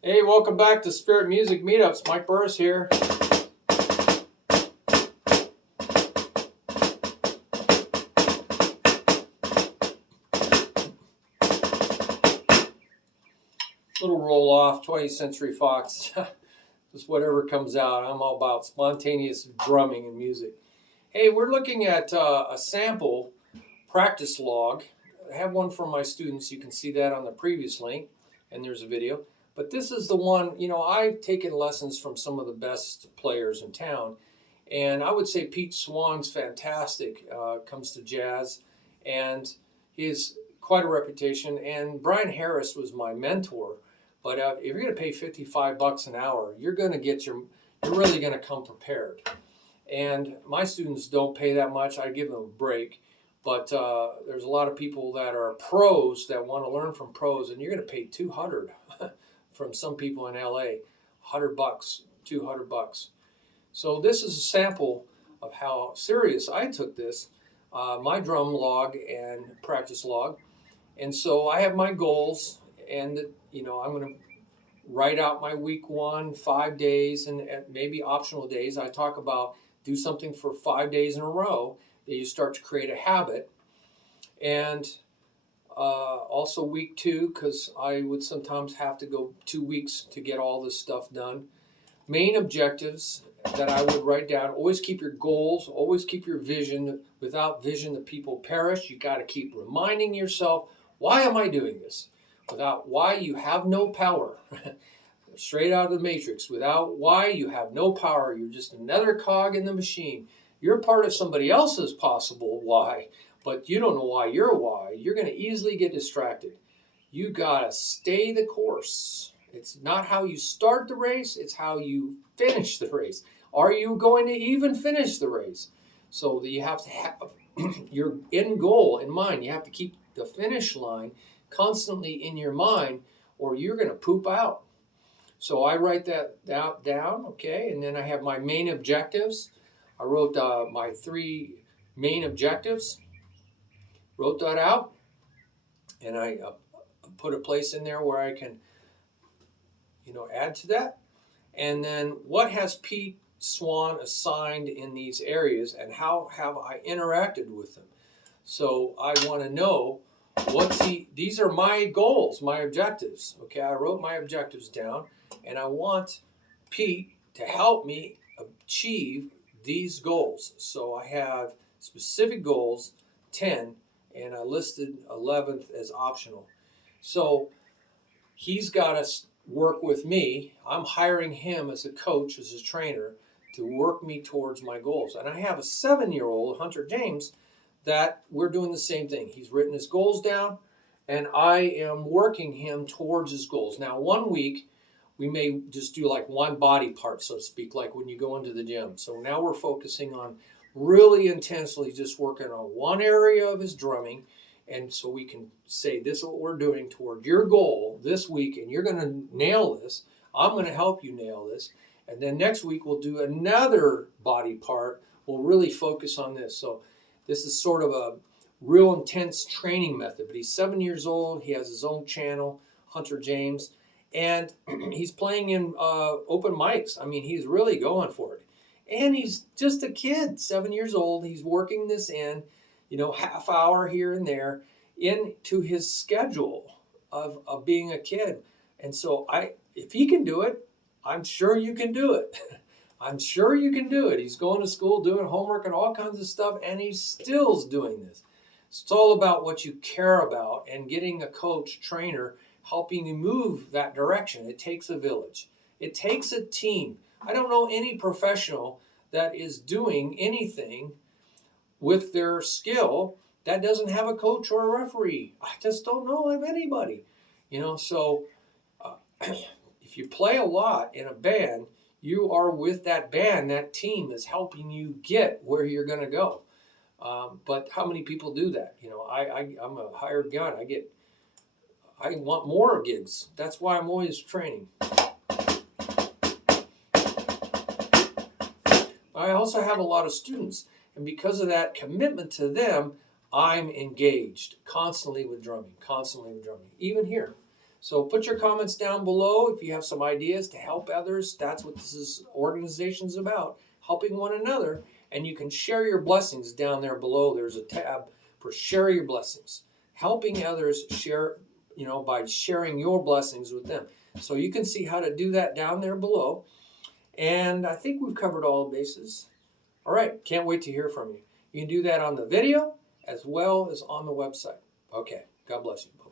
Hey, welcome back to Spirit Music Meetups. Mike Burris here. Little roll off, 20th Century Fox. Just whatever comes out. I'm all about spontaneous drumming and music. Hey, we're looking at a sample practice log. I have one from my students. You can see that on the previous link, and there's a video. But this is the one, I've taken lessons from some of the best players in town. And I would say Pete Swan's fantastic, comes to jazz, and he has quite a reputation. And Brian Harris was my mentor. But if you're going to pay $55 an hour, you're really going to come prepared. And my students don't pay that much. I give them a break. But there's a lot of people that are pros that want to learn from pros, and you're going to pay $200 from some people in LA, $100, $200. So this is a sample of how serious I took this, my drum log and practice log. And so I have my goals, and I'm going to write out my week 1, 5 days, and maybe optional days. I talk about do something for 5 days in a row that you start to create a habit. And also week 2, because I would sometimes have to go 2 weeks to get all this stuff done. Main objectives that I would write down: always keep your goals, always keep your vision. Without vision, the people perish. You got to keep reminding yourself, why am I doing this? Without why, you have no power. Straight out of the Matrix. Without why, you have no power. You're just another cog in the machine. You're part of somebody else's possible why, but you don't know why you're why. You're going to easily get distracted. You got to stay the course. It's not how you start the race, it's how you finish the race. Are you going to even finish the race? So you have to have your end goal in mind. You have to keep the finish line constantly in your mind, or you're going to poop out. So I write that down, okay, and then I have my main objectives. I wrote my 3 main objectives, wrote that out, and I put a place in there where I can add to that. And then what has Pete Swan assigned in these areas, and how have I interacted with them? So I want to know these are my goals, my objectives. Okay, I wrote my objectives down, and I want Pete to help me achieve these goals. So I have specific goals, 10, and I listed 11th as optional. So he's got to work with me. I'm hiring him as a coach, as a trainer, to work me towards my goals. And I have a 7-year-old, Hunter James, that we're doing the same thing. He's written his goals down, and I am working him towards his goals. Now, 1 week, we may just do like one body part, so to speak, like when you go into the gym. So now we're focusing on really intensely just working on one area of his drumming. And so we can say, this is what we're doing toward your goal this week, and you're going to nail this. I'm going to help you nail this. And then next week, we'll do another body part. We'll really focus on this. So this is sort of a real intense training method. But he's 7 years old. He has his own channel, Hunter James. And he's playing in open mics. I mean, he's really going for it. And he's just a kid, 7 years old. He's working this in, half hour here and there into his schedule of being a kid. And so if he can do it, I'm sure you can do it. I'm sure you can do it. He's going to school, doing homework and all kinds of stuff, and he's still doing this. It's all about what you care about and getting a coach, trainer, helping you move that direction. It takes a village. It takes a team. I don't know any professional that is doing anything with their skill that doesn't have a coach or a referee. I just don't know of anybody. So if you play a lot in a band, you are with that band. That team is helping you get where you're going to go. But how many people do that? I'm a hired gun. I want more gigs. That's why I'm always training. I also have a lot of students, and because of that commitment to them, I'm engaged constantly with drumming, even here. So put your comments down below if you have some ideas to help others. That's what this organization is about, helping one another. And you can share your blessings down there below. There's a tab for share your blessings, helping others share, by sharing your blessings with them. So you can see how to do that down there below. And I think we've covered all the bases. All right, can't wait to hear from you. You can do that on the video as well as on the website. Okay, God bless you.